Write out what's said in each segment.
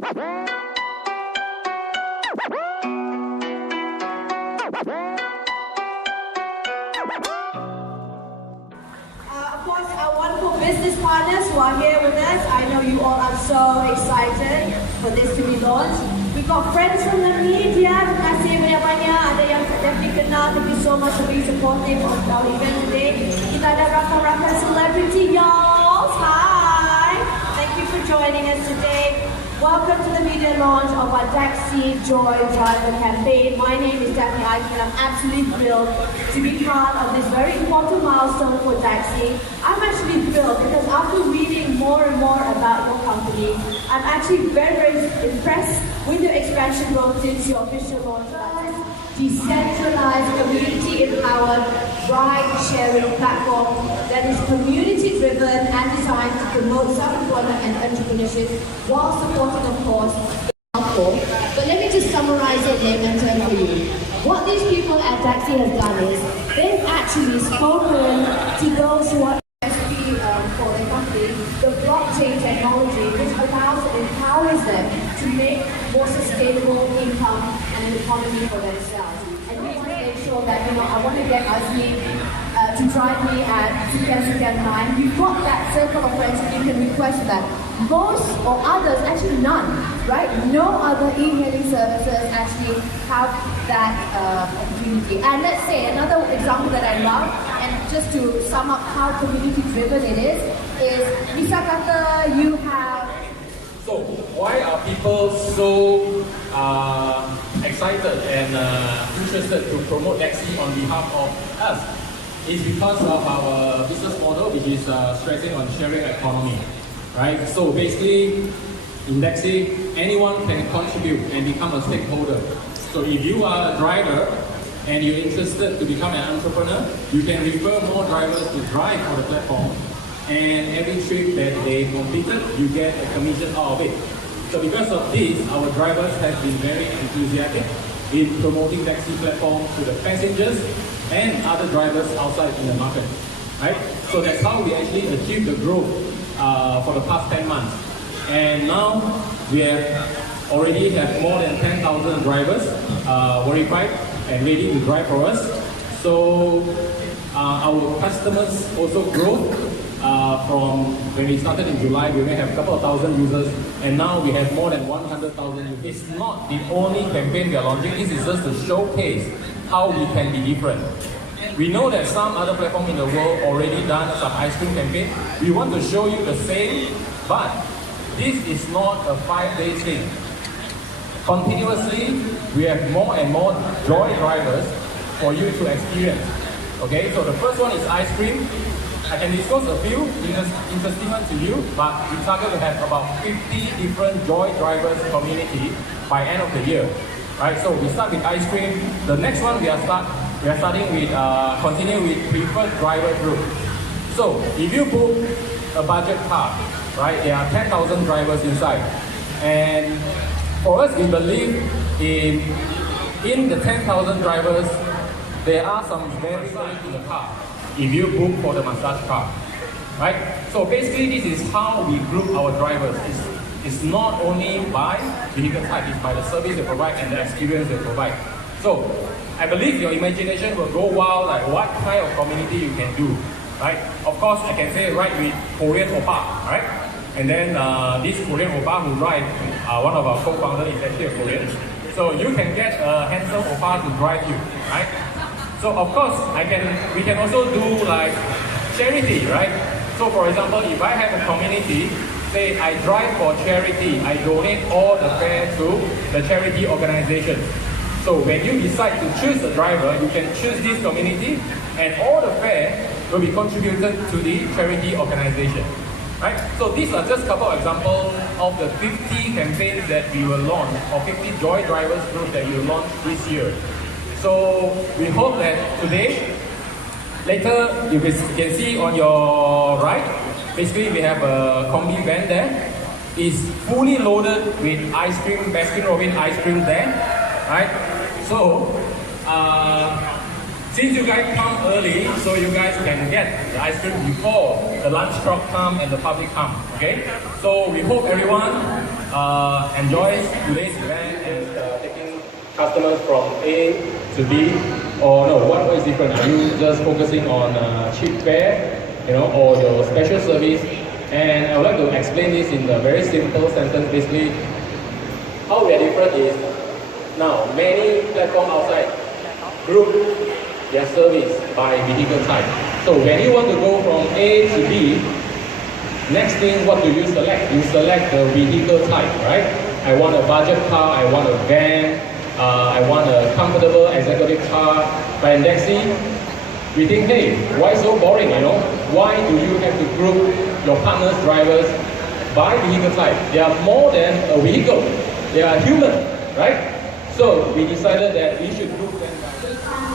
Of course, our wonderful business partners who are here with us. I know you all are so excited for this to be launched. We've got friends from the media. Terima kasih banyak-banyak. Ada yang definitely kenal. Thank you so much for being supportive of our event today. Kita ada rakan-rakan celebrity, y'all. Hi. Thank you for joining us today. Welcome to the media launch of our Dacsee Joy Driver campaign. My name is Dacsee and I'm absolutely thrilled to be part of this very important milestone for Dacsee. I'm actually thrilled because after reading more and more about your company, I'm actually very, very impressed with your expansion growth since your official launch. Decentralized, community-empowered ride-sharing platform that is community-driven and designed to promote self-employment and entrepreneurship while supporting, of course, the poor. But let me just summarize it in layman terms for you. What these people at Dacsee have done is they've actually spoken to those who are SP for their company, the blockchain technology, which allows and empowers them to make more sustainable income and an economy for themselves. And we want to make sure that, I want to get Azmi to drive me at sekian time. You've got that circle of friends and you can request that. Most or others, actually none, right? No other e-hailing services actually have that opportunity. And let's say another example that I love, and just to sum up how community driven it is disahkan you have. So why are people so excited and interested to promote Dacsee on behalf of us? It's because of our business model, which is stressing on sharing economy, right? So basically, in Dacsee, anyone can contribute and become a stakeholder. So if you are a driver and you're interested to become an entrepreneur, you can refer more drivers to drive for the platform. And every trip that they completed, you get a commission out of it. So because of this, our drivers have been very enthusiastic in promoting Dacsee platform to the passengers and other drivers outside in the market, right? So that's how we actually achieved the growth for the past 10 months. And now we already have more than 10,000 drivers verified and ready to drive for us. So our customers also grow. From when we started in July, we may have a couple of thousand users, and now we have more than 100,000 users. It's not the only campaign we are launching. This is just to showcase how we can be different. We know that some other platforms in the world already done some ice cream campaign. We want to show you the same, but this is not a 5-day thing. Continuously, we have more and more Joy drivers for you to experience. Okay, so the first one is ice cream. I can disclose a few interesting ones to you, but we target to have about 50 different Joy drivers community by end of the year. Right, so we start with ice cream. The next one we are starting with continue with preferred driver group. So if you book a budget car, right, there are 10,000 drivers inside, and for us we believe in the 10,000 drivers, there are some very in the car. If you book for the massage car, right? So basically this is how we group our drivers. It's not only by vehicle type, it's by the service they provide and the experience they provide. So I believe your imagination will go wild, like what kind of community you can do, right? Of course I can say right with Korean Oppa, right? And then this Korean Oppa who drive, one of our co-founders is actually a Korean. So you can get a handsome Oppa to drive you, right? So of course, we can also do like charity, right? So for example, if I have a community, say I drive for charity, I donate all the fare to the charity organization. So when you decide to choose the driver, you can choose this community and all the fare will be contributed to the charity organization. Right? So these are just a couple of examples of the 50 campaigns that we will launch, or 50 Joy Drivers groups that we will launch this year. So we hope that today, later you can see on your right, basically we have a combi van there. It's fully loaded with ice cream, Baskin-Robbins ice cream there, right? So since you guys come early, so you guys can get the ice cream before the lunch truck come and the public come, okay? So we hope everyone enjoy today's event and taking customers from A to B, or no, what is different? Are you just focusing on cheap fare, or your special service? And I would like to explain this in a very simple sentence. Basically, how we are different is, now many platforms outside group their service by vehicle type. So when you want to go from A to B, next thing, what do you select? You select the vehicle type, right? I want a budget car, I want a van, I want a comfortable executive car. But in Dacsee, we think, hey, why so boring, Why do you have to group your partners, drivers, by vehicle type? They are more than a vehicle. They are human, right? So we decided that we should group them by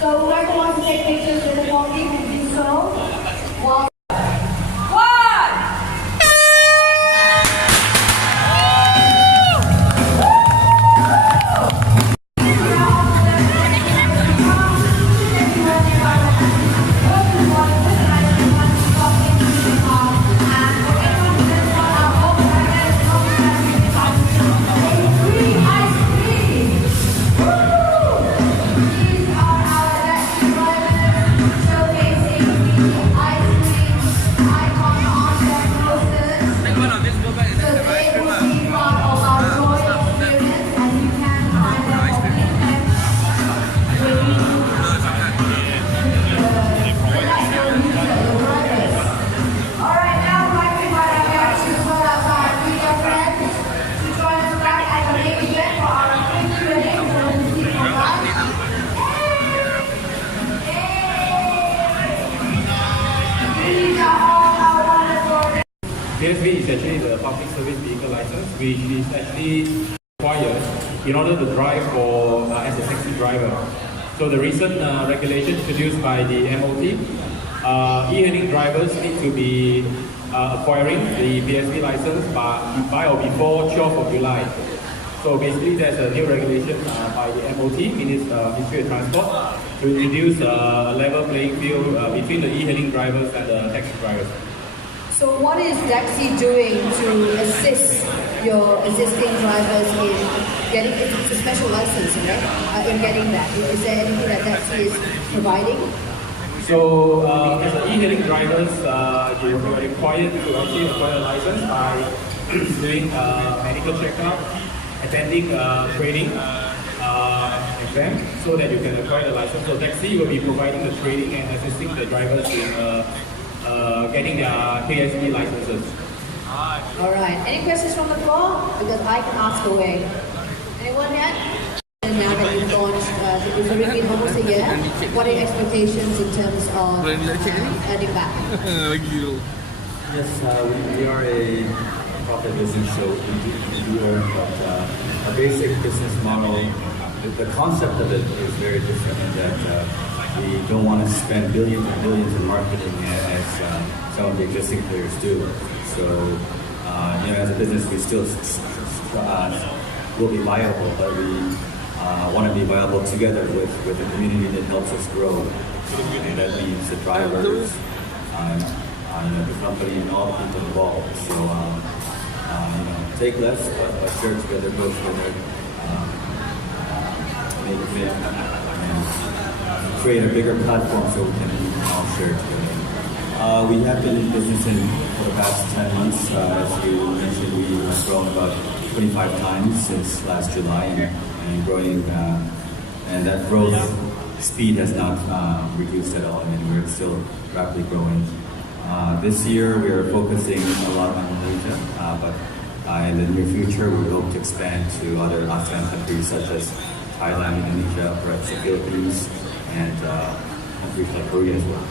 So whoever wants to take pictures with the monkey can do so. One. PSV is actually the public service vehicle license, which is actually required in order to drive for as a taxi driver. So the recent regulation introduced by the MOT, e-hailing drivers need to be acquiring the PSV license by or before 12th of July. So basically there's a new regulation by the MOT, Ministry of Transport, to introduce a level playing field between the e-hailing drivers and the taxi drivers. So what is Dacsee doing to assist your existing drivers in getting, it's a special license, in getting that? Is there anything that Dacsee is providing? So as e-hailing drivers, you are required to actually acquire a license by doing medical checkup, attending training exam, so that you can acquire the license. So Dacsee will be providing the training and assisting the drivers in getting their PSV licenses. All right. Any questions from the floor? Because I can ask away. Anyone yet? And now that you is ringgit almost a year. What are your expectations in terms of earning back? Yes, we are a profit business, so we do earn, but our basic business model, the concept of it is very different in that we don't want to spend billions and billions in marketing as some of the existing players do. So, as a business, we still will be viable, but we want to be viable together with a community that helps us grow. And that means the drivers, the company, and all the people involved. So, take less, but share together, grow together, and create a bigger platform so we can all share together. We have been in business for the past 10 months. As you mentioned, we have grown about 25 times since last July and growing, and that growth speed has not reduced at all. I mean, we're still rapidly growing. This year, we are focusing a lot on Malaysia, but in the near future, we hope to expand to other ASEAN countries such as Thailand, Indonesia, perhaps the Philippines, and countries like Korea as well.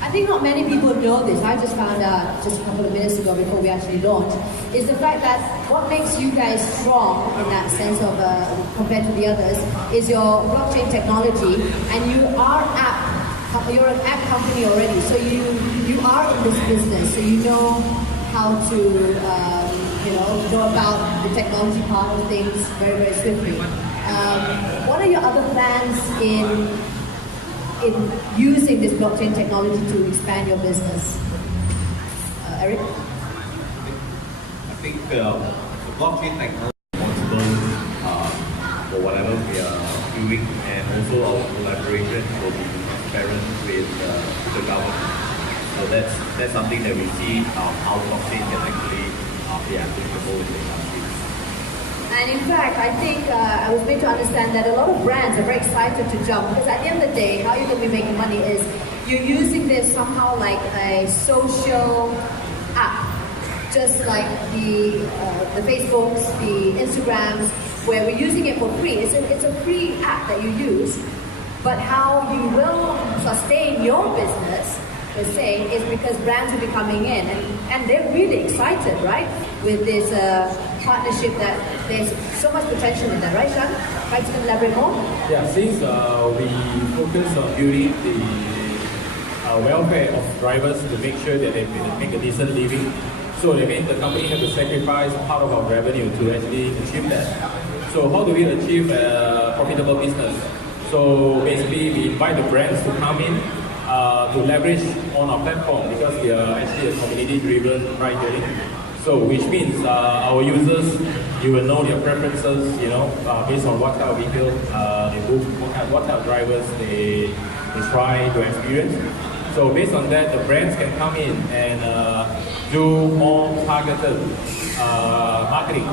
I think not many people know this. I just found out just a couple of minutes ago before we actually launched, is the fact that what makes you guys strong in that sense of compared to the others is your blockchain technology, and you're an app company already, so you are in this business, so you know how to know about the technology part of things very, very swiftly. What are your other plans in using this blockchain technology to expand your business? Eric? I think the blockchain technology is responsible for whatever we are doing, and also our collaboration will be transparent with the government. So that's something that we see how blockchain can actually be applicable in the country. And in fact, I think I was made to understand that a lot of brands are very excited to jump, because at the end of the day, how you're going to be making money is you're using this somehow like a social app, just like the Facebooks, the Instagrams, where we're using it for free. It's a free app that you use, but how you will sustain your business, per se, is because brands will be coming in, and they're really excited, right, with this partnership that there's so much potential in that, right, Sean? Try to elaborate more? Yeah, since we focus on building the welfare of drivers to make sure that they make a decent living, so that means the company has to sacrifice part of our revenue to actually achieve that. So how do we achieve a profitable business? So basically, we invite the brands to come in to leverage on our platform, because we are actually a community-driven ride-hailing. So which means our users, you will know their preferences, based on what type of vehicle they book, what type of drivers they try to experience. So based on that, the brands can come in and do more targeted marketing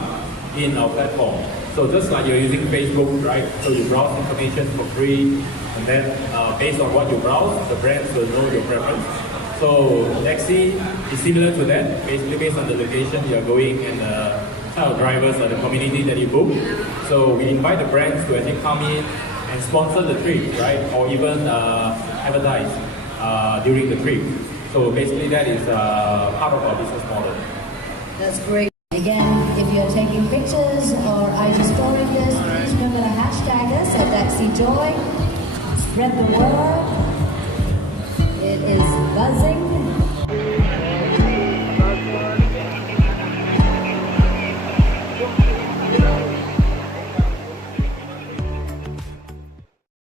in our platform. So just like you're using Facebook, right? So you browse information for free, and then based on what you browse, the brands will know your preference. So Dacsee is similar to that, basically based on the location you are going and the type of drivers or the community that you book. So we invite the brands to actually come in and sponsor the trip, right? Or even advertise during the trip. So basically that is part of our business model. That's great. Again, if you're taking pictures or IG storing this, please remember to hashtag us at Dacsee Joy. Spread the word. It is buzzing.